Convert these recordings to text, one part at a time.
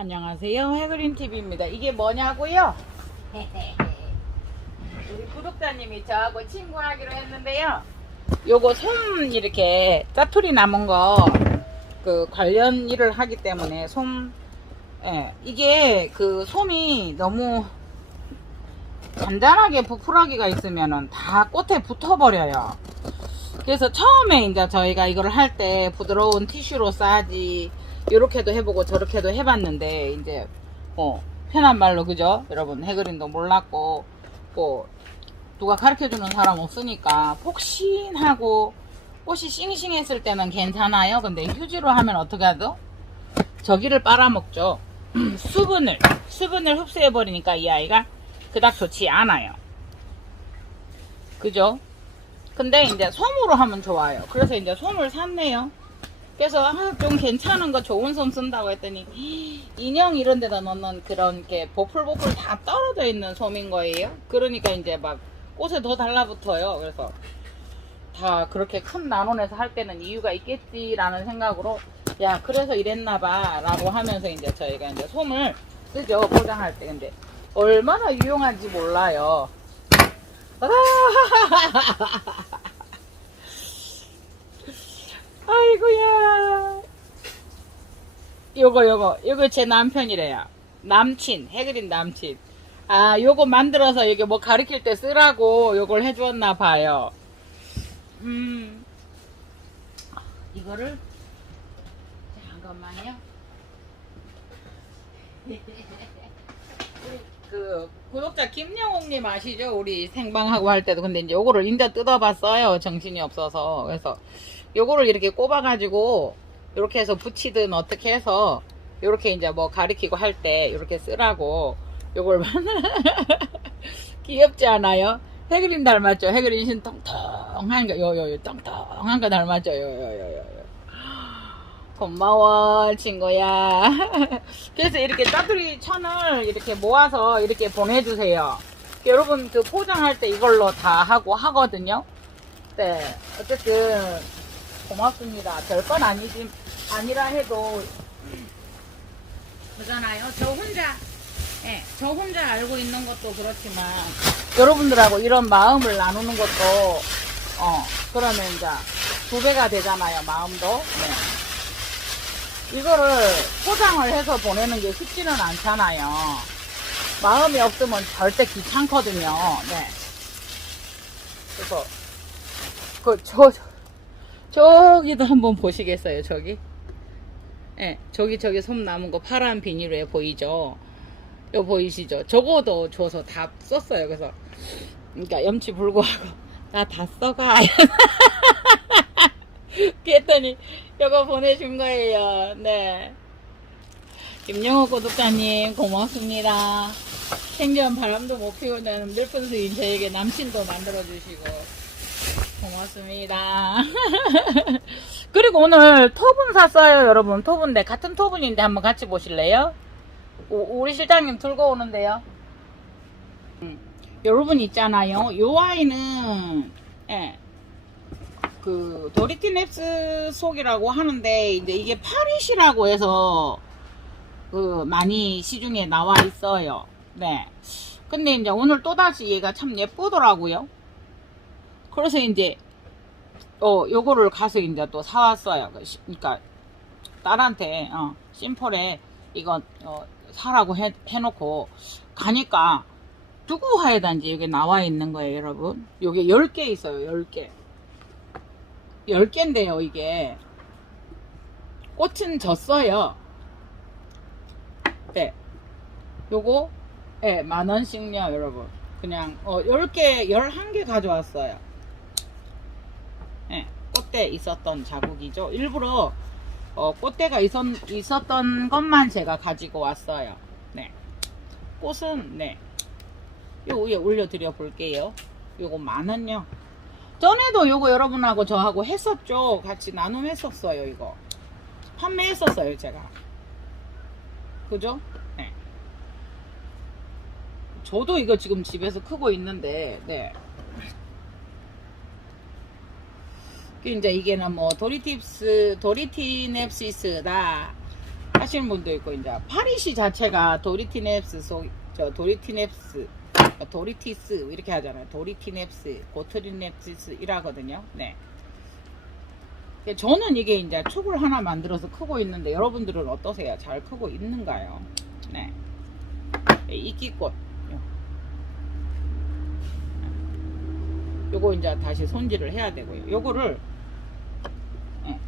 안녕하세요. 해그린TV입니다. 이게 뭐냐고요? 우리 구독자님이 저하고 친구하기로 했는데요. 요거 솜 이렇게 짜투리 남은 거 그 관련 일을 하기 때문에 이게 그 솜이 너무 잔잔하게 부풀하기가 있으면은 다 꽃에 붙어버려요. 그래서 처음에 이제 저희가 이걸 할 때 부드러운 티슈로 싸지 요렇게도 해보고 저렇게도 해봤는데 이제 편한 말로 그죠? 여러분 해그린도 몰랐고 누가 가르쳐주는 사람 없으니까 폭신하고 꽃이 싱싱했을 때는 괜찮아요. 근데 휴지로 하면 어떻게 하죠? 저기를 빨아먹죠. 수분을 흡수해버리니까 이 아이가 그닥 좋지 않아요. 그죠? 근데 이제 솜으로 하면 좋아요. 그래서 이제 솜을 샀네요. 그래서 좀 괜찮은 거 좋은 솜 쓴다고 했더니 인형 이런 데다 넣는 그런 게 보풀보풀 다 떨어져 있는 솜인 거예요. 그러니까 이제 막 꽃에 더 달라붙어요. 그래서 다 그렇게 큰 나눔에서 할 때는 이유가 있겠지라는 생각으로 야 그래서 이랬나봐 라고 하면서 이제 저희가 이제 솜을 쓰죠. 포장할 때. 근데 얼마나 유용한지 몰라요. 아이고야. 요거 제 남편이래요. 남친, 해그린 남친. 아, 요거 만들어서 여기 뭐 가르칠 때 쓰라고 요걸 해주었나 봐요. 이거를 잠깐만요. 그 구독자 김영옥님 아시죠? 우리 생방하고 할 때도. 근데 이제 요거를 인자 뜯어봤어요. 정신이 없어서. 그래서 요거를 이렇게 꼽아가지고 이렇게 해서 붙이든 어떻게 해서 요렇게 이제 뭐 가리키고 할 때 요렇게 쓰라고 요걸 귀엽지 않아요? 해그린 닮았죠? 해그린 신 통통한 거 통통한 거 닮았죠? 고마워 친구야. 그래서 이렇게 짜투리 천을 이렇게 모아서 이렇게 보내주세요. 여러분 그 포장할 때 이걸로 다 하고 하거든요. 네, 어쨌든 고맙습니다. 별건 아니라 해도 그잖아요. 저 혼자 알고 있는 것도 그렇지만 여러분들하고 이런 마음을 나누는 것도 그러면 이제 2배가 되잖아요. 마음도. 네. 이거를 포장을 해서 보내는 게 쉽지는 않잖아요. 마음이 없으면 절대 귀찮거든요. 네. 그래서 저기도 한번 보시겠어요? 저기? 네, 저기 솜 남은 거 파란 비닐에 보이죠? 요 보이시죠? 저거도 줘서 다 썼어요. 그래서 그러니까 염치 불구하고 나 다 써가. 그랬더니 이거 보내준 거예요. 네. 김영호 구독자님 고맙습니다. 생전 바람도 못 피우는 밀분수인 저에게 남친도 만들어주시고 고맙습니다. 그리고 오늘 토분 샀어요. 여러분 토분인데 같은 토분인데 한번 같이 보실래요? 우리 실장님 들고 오는데요. 여러분 있잖아요. 요 아이는 그 도리티 넵스 속이라고 하는데 이제 이게 파리시라고 해서 그 많이 시중에 나와 있어요. 네. 근데 이제 오늘 또다시 얘가 참 예쁘더라고요. 그래서 이제 요거를 가서 이제 또 사왔어요. 그러니까 딸한테 심플에 이거 사라고 해놓고 가니까 누구 하여단지 여기 나와 있는 거예요. 여러분 요게 10개 있어요. 10개 10개인데요. 이게 꽃은 졌어요. 네. 요거 10,000원씩요. 여러분 그냥 10개 11개 가져왔어요. 네. 꽃대 있었던 자국이죠. 일부러 꽃대가 있었던 것만 제가 가지고 왔어요. 네. 꽃은 요 위에 올려드려 볼게요. 요거 10,000원요. 전에도 요거 여러분하고 저하고 했었죠. 같이 나눔했었어요. 이거 판매했었어요 제가. 그죠? 네. 저도 이거 지금 집에서 크고 있는데 이제 이게는 뭐 도리티넵시스다 하시는 분도 있고, 이제 파리시 자체가 도리티스 이렇게 하잖아요. 도리티넵스, 고트리넵스 이라거든요. 네. 저는 이게 이제 축을 하나 만들어서 크고 있는데 여러분들은 어떠세요? 잘 크고 있는가요? 네. 이끼꽃. 요거 이제 다시 손질을 해야 되고요. 요거를 네.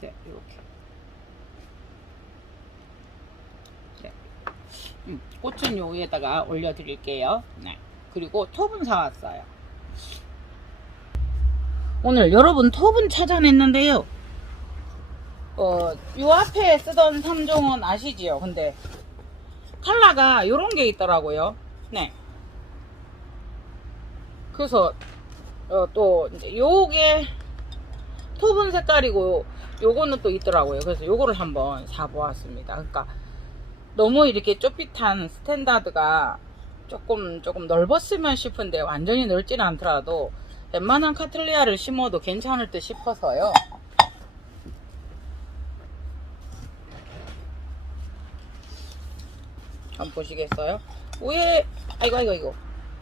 네, 이렇게. 네. 꽃은 요 위에다가 올려드릴게요. 네. 그리고 톱은 사왔어요. 오늘 여러분 톱은 찾아냈는데요. 요 앞에 쓰던 3종은 아시지요? 근데 컬러가 요런 게 있더라고요. 네. 그래서 또 이제 요게 톱은 색깔이고 요거는 또 있더라고요. 그래서 요거를 한번 사보았습니다. 그러니까 너무 이렇게 쪼빛한 스탠다드가 조금 넓었으면 싶은데 완전히 넓지는 않더라도 웬만한 카틀리아를 심어도 괜찮을 듯 싶어서요. 한번 보시겠어요? 위에 이거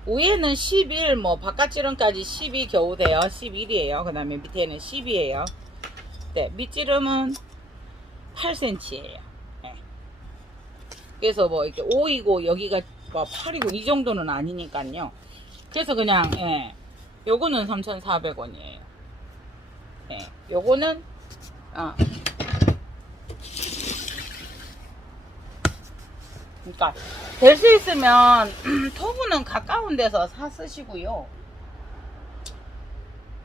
위에는 11, 뭐 바깥지름까지 12 겨우 돼요. 11이에요. 그 다음에 밑에는 10이에요. 네, 밑지름은 8cm예요. 네. 그래서 뭐 이렇게 5이고 여기가 뭐 8이고 이 정도는 아니니까요. 그래서 그냥 요거는 3,400원이에요. 네, 요거는 그러니까 될 수 있으면 토분은 가까운 데서 사 쓰시고요.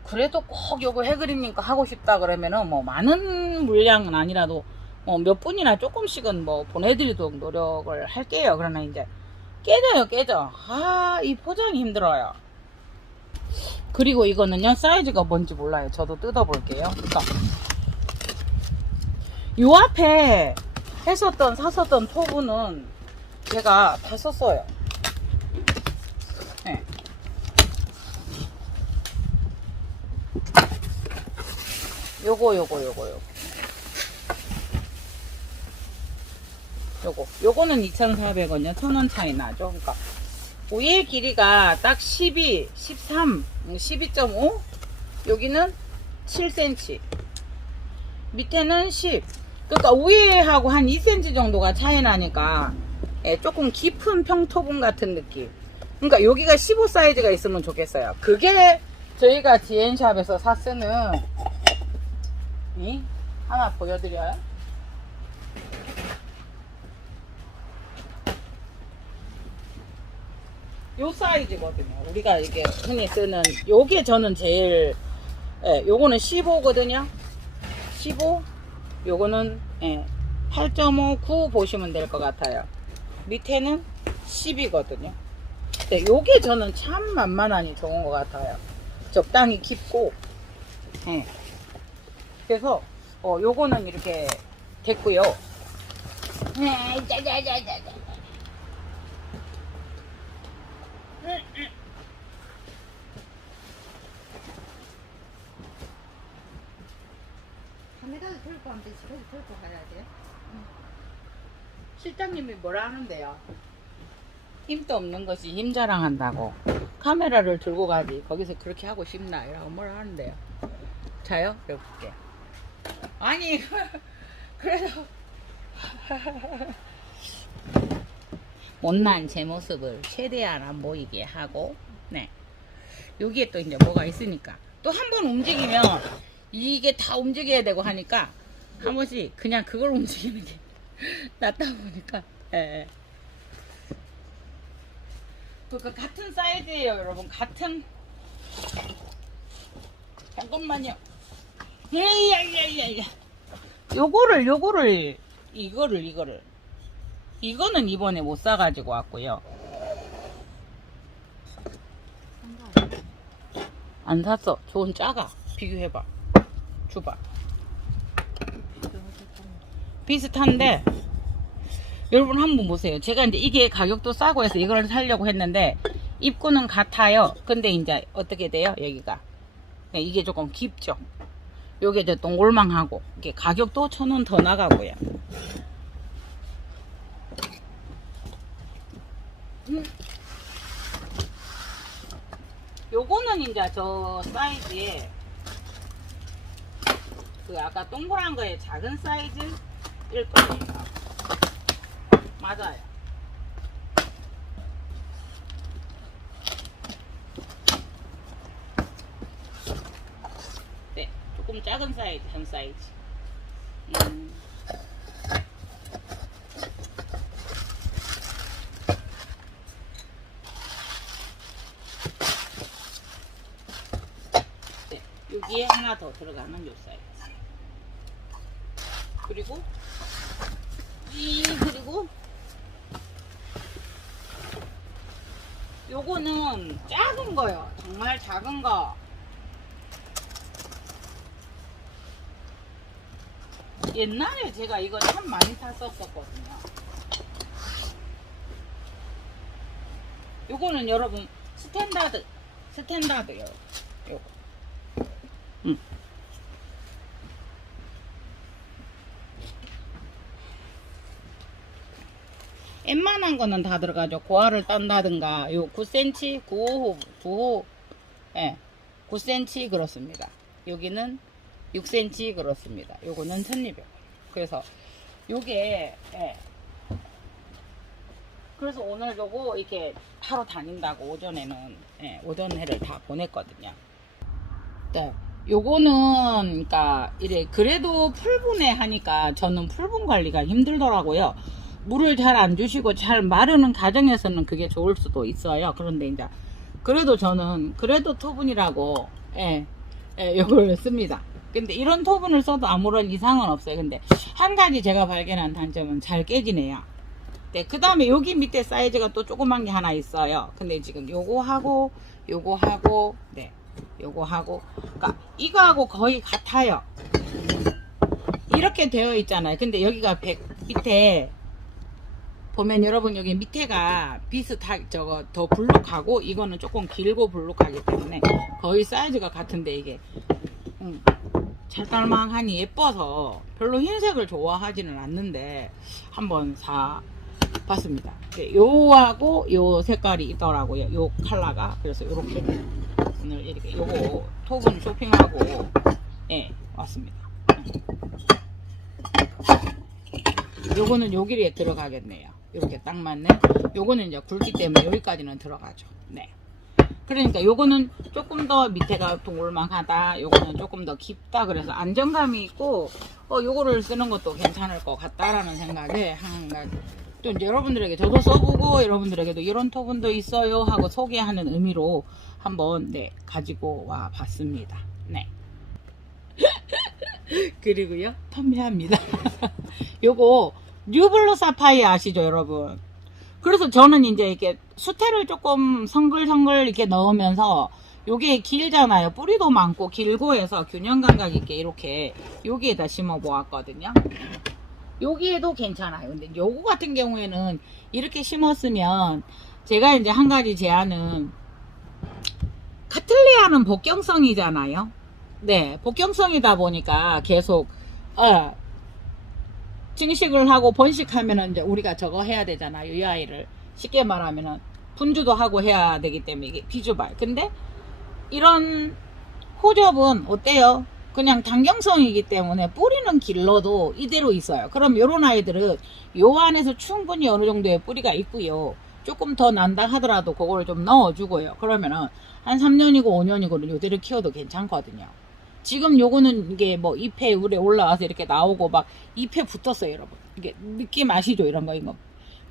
그래도 꼭 요거 해그리님 거 하고 싶다 그러면은 뭐 많은 물량은 아니라도 뭐 몇 분이나 조금씩은 뭐 보내드리도록 노력을 할게요. 그러나 이제 깨져. 이 포장이 힘들어요. 그리고 이거는요, 사이즈가 뭔지 몰라요. 저도 뜯어볼게요. 그러니까 요 앞에 샀었던 토분은 제가 다 썼어요. 네. 요거는 2,400원이요. 1,000원 차이 나죠. 그러니까 위에 길이가 딱 12, 13, 12.5, 여기는 7cm, 밑에는 10. 그러니까 위에하고 한 2cm 정도가 차이 나니까 조금 깊은 평토분 같은 느낌. 그러니까 여기가 15 사이즈가 있으면 좋겠어요. 그게 저희가 디엔샵에서 사쓰는 하나 보여드려요. 요 사이즈거든요. 우리가 이게 흔히 쓰는 요게 저는 제일 요거는 15거든요. 15, 요거는 8.5, 9 보시면 될 것 같아요. 밑에는 10이거든요. 네, 요게 저는 참 만만하니 좋은 것 같아요. 적당히 깊고, 그래서 요거는 이렇게 됐고요. 카메라도 들고 하면 되지. 거기 들고 가야 돼. 실장님이 뭐라 하는데요? 힘도 없는 것이 힘 자랑한다고. 카메라를 들고 가지. 거기서 그렇게 하고 싶나? 이라고 뭐라 하는데요. 자요? 해볼게. 아니, 그래도 못난 제 모습을 최대한 안 보이게 하고, 네. 여기에 또 이제 뭐가 있으니까. 또 한 번 움직이면 이게 다 움직여야 되고 하니까 한 번씩 그냥 그걸 움직이는 게 낫다 보니까. 그러니까 같은 사이즈예요, 여러분. 같은. 잠깐만요. 이거를 이거는 이번에 못 사가지고 왔고요. 안 샀어. 저건 작아. 비교해봐. 줘봐. 비슷한데 여러분 한번 보세요. 제가 이제 이게 가격도 싸고 해서 이걸 사려고 했는데 입구는 같아요. 근데 이제 어떻게 돼요? 여기가. 네, 이게 조금 깊죠. 요게 이제 동골망하고, 이게 가격도 1,000원 더 나가고요. 요거는 이제 저 사이즈에 그 아까 동그란 거에 작은 사이즈일 거예요. 맞아요. 네, 조금 작은 사이즈, 한 사이즈. 네, 여기에 하나 더 들어가는 요 사이즈. 그리고 요거는 작은 거요. 정말 작은 거. 옛날에 제가 이거 참 많이 샀었거든요. 요거는 여러분 스탠다드요. 요거. 웬만한 거는 다 들어가죠. 고알을 딴다든가, 요 9cm, 9호, 예, 9cm 그렇습니다. 여기는 6cm 그렇습니다. 요거는 1,200원. 그래서 요게, 예. 그래서 오늘 요거 이렇게 하러 다닌다고 오전에는, 예, 오전회를 다 보냈거든요. 네. 요거는, 그러니까, 이래, 그래도 풀분해 하니까 저는 풀분 관리가 힘들더라고요. 물을 잘 안 주시고 잘 마르는 가정에서는 그게 좋을 수도 있어요. 그런데 이제 그래도 저는 그래도 토분이라고 요걸 씁니다. 근데 이런 토분을 써도 아무런 이상은 없어요. 근데 한 가지 제가 발견한 단점은 잘 깨지네요. 네, 그 다음에 여기 밑에 사이즈가 또 조그만 게 하나 있어요. 근데 지금 요거하고 네, 요거하고 그러니까 이거하고 거의 같아요. 이렇게 되어 있잖아요. 근데 여기가 밑에 보면 여러분 여기 밑에가 저거 더 불룩하고 이거는 조금 길고 불룩하기 때문에 거의 사이즈가 같은데 이게 찰딸망하니 예뻐서 별로 흰색을 좋아하지는 않는데 한번 사 봤습니다. 요하고 요 색깔이 있더라고요. 요 컬러가. 그래서 요렇게 오늘 이렇게 요거 톱은 쇼핑하고 왔습니다. 요거는 여기에 들어가겠네요. 이렇게 딱 맞네. 요거는 이제 굵기 때문에 여기까지는 들어가죠. 네. 그러니까 요거는 조금 더 밑에가 동글망하다. 요거는 조금 더 깊다. 그래서 안정감이 있고, 요거를 쓰는 것도 괜찮을 것 같다라는 생각에 한 가지. 또 이제 여러분들에게 저도 써보고 여러분들에게도 이런 토분도 있어요 하고 소개하는 의미로 한번 가지고 와 봤습니다. 네. 그리고요 판매합니다. 요거 뉴블루 사파이어 아시죠 여러분? 그래서 저는 이제 이렇게 수태를 조금 성글성글 이렇게 넣으면서 요게 길잖아요. 뿌리도 많고 길고 해서 균형 감각 있게 이렇게 여기에다 심어 보았거든요. 여기에도 괜찮아요. 근데 요거 같은 경우에는 이렇게 심었으면 제가 이제 한 가지 제안은 카틀레아는 복경성이잖아요. 네, 복경성이다 보니까 계속 증식을 하고 번식하면은 이제 우리가 저거 해야 되잖아요. 이 아이를 쉽게 말하면은 분주도 하고 해야 되기 때문에 이게 비주발. 근데 이런 호접은 어때요? 그냥 단경성이기 때문에 뿌리는 길러도 이대로 있어요. 그럼 요런 아이들은 요 안에서 충분히 어느 정도의 뿌리가 있고요. 조금 더 난다 하더라도 그걸 좀 넣어주고요. 그러면은 한 3년이고 5년이고 요대로 키워도 괜찮거든요. 지금 요거는 이게 뭐 잎에 위에 올라와서 이렇게 나오고 막 잎에 붙었어요, 여러분. 이게 느낌 아시죠? 이런 거, 이거.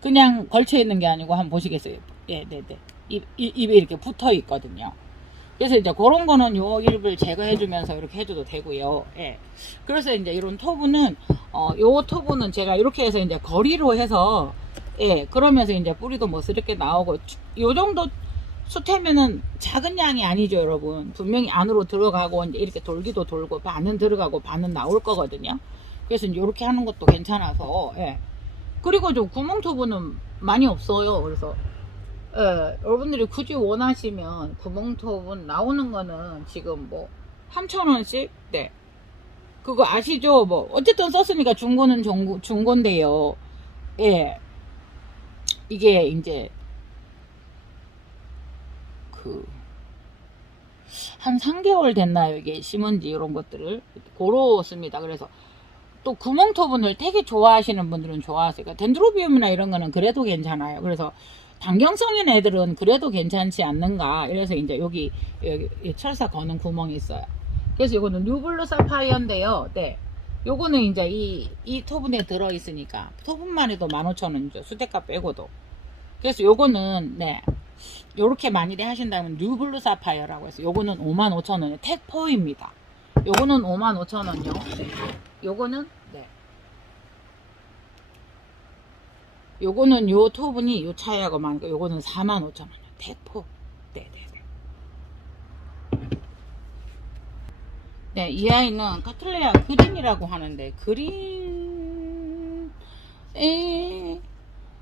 그냥 걸쳐 있는 게 아니고 한번 보시겠어요? 예, 네네. 잎에 이렇게 붙어 있거든요. 그래서 이제 그런 거는 요 잎을 제거해 주면서 이렇게 해줘도 되고요. 예. 그래서 이제 이런 토브는, 요 토브는 제가 이렇게 해서 이제 거리로 해서, 그러면서 이제 뿌리도 멋스럽게 나오고, 요 정도 수태면은 작은 양이 아니죠, 여러분. 분명히 안으로 들어가고, 이제 이렇게 돌기도 돌고, 반은 들어가고, 반은 나올 거거든요. 그래서 이제 이렇게 하는 것도 괜찮아서, 그리고 좀 구멍 토브는 많이 없어요. 그래서, 예, 여러분들이 굳이 원하시면 구멍톱은 나오는 거는 지금 뭐 3,000원씩? 네. 그거 아시죠? 뭐 어쨌든 썼으니까 중고는 중고인데요. 예. 이게 이제 그 한 3개월 됐나요? 이게 심은지 이런 것들을 그렇습니다. 그래서 또 구멍토분을 되게 좋아하시는 분들은 좋아하세요. 그러니까 덴드로비움이나 이런 거는 그래도 괜찮아요. 그래서 단경성인 애들은 그래도 괜찮지 않는가. 이래서 이제 여기 철사 거는 구멍이 있어요. 그래서 이거는 뉴블루 사파이어인데요. 네. 요거는 이제 이 토분에 들어있으니까 토분만 해도 15,000원이죠. 수대값 빼고도. 그래서 요거는 네. 요렇게 만일에 하신다면 뉴블루 사파이어라고 해서 요거는 55,000원이에요. 택포입니다. 요거는 55,000원이요. 네. 요거는 네. 요거는 요 토분이 요 차이하고 많으니까 요거는 45,000원이에요. 택포. 네네네. 네, 이 아이는 카틀레아 그린이라고 하는데 그린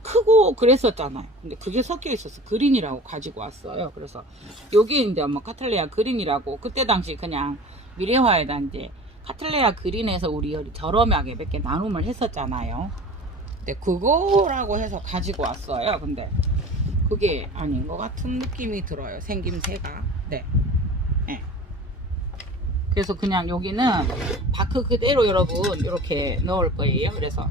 크고 그랬었잖아요. 근데 그게 섞여 있어서 그린이라고 가지고 왔어요. 그래서 요게 이제 뭐 카틀레아 그린이라고 그때 당시 그냥 미래화에다 이제 카틀레아 그린에서 우리 저렴하게 몇 개 나눔을 했었잖아요. 근데 그거라고 해서 가지고 왔어요. 근데 그게 아닌 것 같은 느낌이 들어요. 생김새가. 네. 네. 그래서 그냥 여기는 바크 그대로 여러분 이렇게 넣을 거예요. 그래서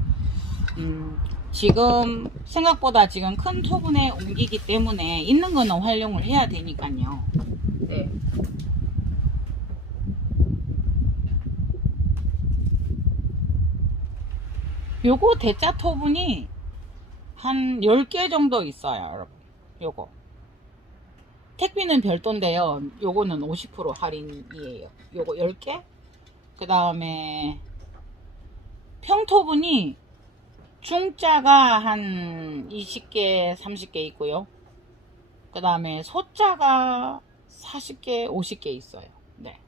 지금 생각보다 지금 큰 토분에 옮기기 때문에 있는 거는 활용을 해야 되니까요. 네. 요거 대짜 토분이 한 10개 정도 있어요, 여러분. 요거. 택비는 별도인데요. 요거는 50% 할인이에요. 요거 10개? 그 다음에 평토분이 중자가 한 20개, 30개 있고요. 그 다음에 소자가 40개, 50개 있어요. 네.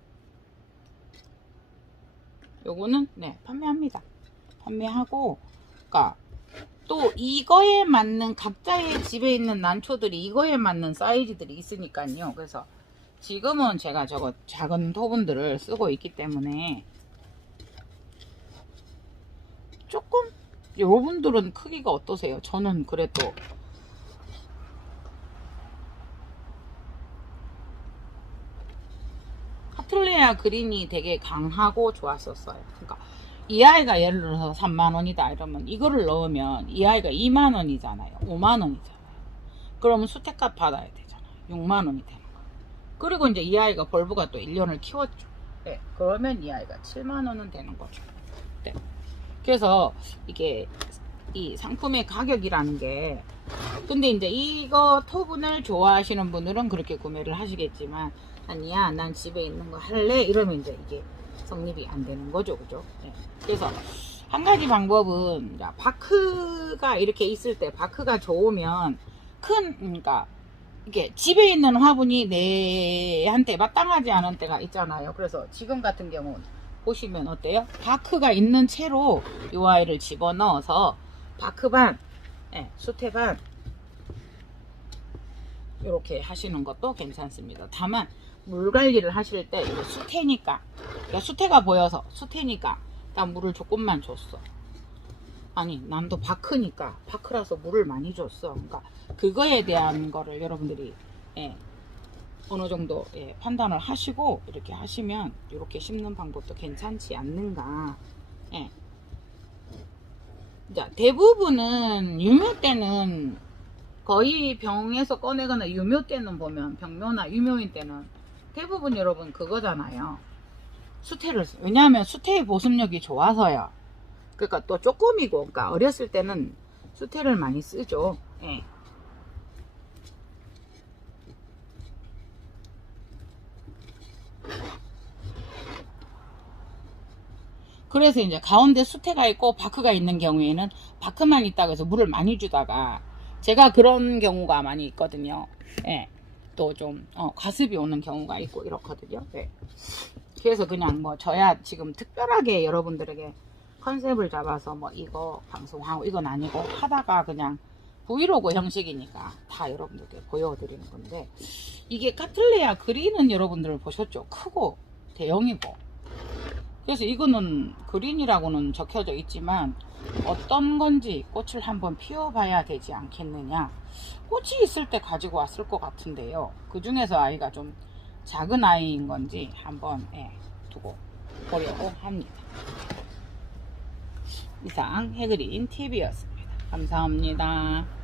요거는 네, 판매합니다. 판매하고, 그러니까 또 이거에 맞는 각자의 집에 있는 난초들이 이거에 맞는 사이즈들이 있으니까요. 그래서 지금은 제가 저거 작은 토분들을 쓰고 있기 때문에 조금 여러분들은 크기가 어떠세요? 저는 그래도 카틀레아 그린이 되게 강하고 좋았었어요. 그러니까 이 아이가 예를 들어서 3만원이다 이러면 이거를 넣으면 이 아이가 2만원이잖아요. 5만원이잖아요. 그러면 수택값 받아야 되잖아요. 6만원이 되는 거. 그리고 이제 이 아이가 벌브가 또 1년을 키웠죠. 네, 그러면 이 아이가 7만원은 되는 거죠. 네. 그래서 이게 이 상품의 가격이라는 게, 근데 이제 이거 토분을 좋아하시는 분들은 그렇게 구매를 하시겠지만, 아니야 난 집에 있는 거 할래 이러면 이제 이게 성립이 안 되는 거죠. 그죠? 네. 그래서 한 가지 방법은 바크가 이렇게 있을 때 바크가 좋으면 그러니까 이게 집에 있는 화분이 내한테 마땅하지 않은 때가 있잖아요. 그래서 지금 같은 경우는 보시면 어때요? 바크가 있는 채로 이 아이를 집어넣어서 바크 반, 네, 수태 반 이렇게 하시는 것도 괜찮습니다. 다만 물 관리를 하실 때 이거 수태니까, 그러니까 수태가 보여서 수태니까 딱 물을 조금만 줬어. 아니 난도 바크니까 바크라서 물을 많이 줬어. 그러니까 그거에 대한 거를 여러분들이 어느 정도 판단을 하시고 이렇게 하시면 이렇게 심는 방법도 괜찮지 않는가. 자, 대부분은 유묘 때는 거의 병에서 꺼내거나 유묘 때는 보면 병묘나 유묘인 때는 대부분 여러분 그거잖아요. 수태를 왜냐하면 수태의 보습력이 좋아서요. 그러니까 또 조금이고, 그러니까 어렸을 때는 수태를 많이 쓰죠. 예. 그래서 이제 가운데 수태가 있고 바크가 있는 경우에는 바크만 있다고 해서 물을 많이 주다가 제가 그런 경우가 많이 있거든요. 예. 또 좀 과습이 오는 경우가 있고 이렇거든요. 예. 그래서 그냥 뭐 저야 지금 특별하게 여러분들에게 컨셉을 잡아서 뭐 이거 방송하고 이건 아니고 하다가 그냥 브이로그 형식이니까 다 여러분들께 보여드리는 건데, 이게 카틀레아 그린은 여러분들 보셨죠? 크고 대형이고. 그래서 이거는 그린이라고는 적혀져 있지만 어떤 건지 꽃을 한번 피워봐야 되지 않겠느냐. 꽃이 있을 때 가지고 왔을 것 같은데요, 그 중에서 아이가 좀 작은 아이인 건지 한번 두고 보려고 합니다. 이상 해그린 TV였습니다. 감사합니다.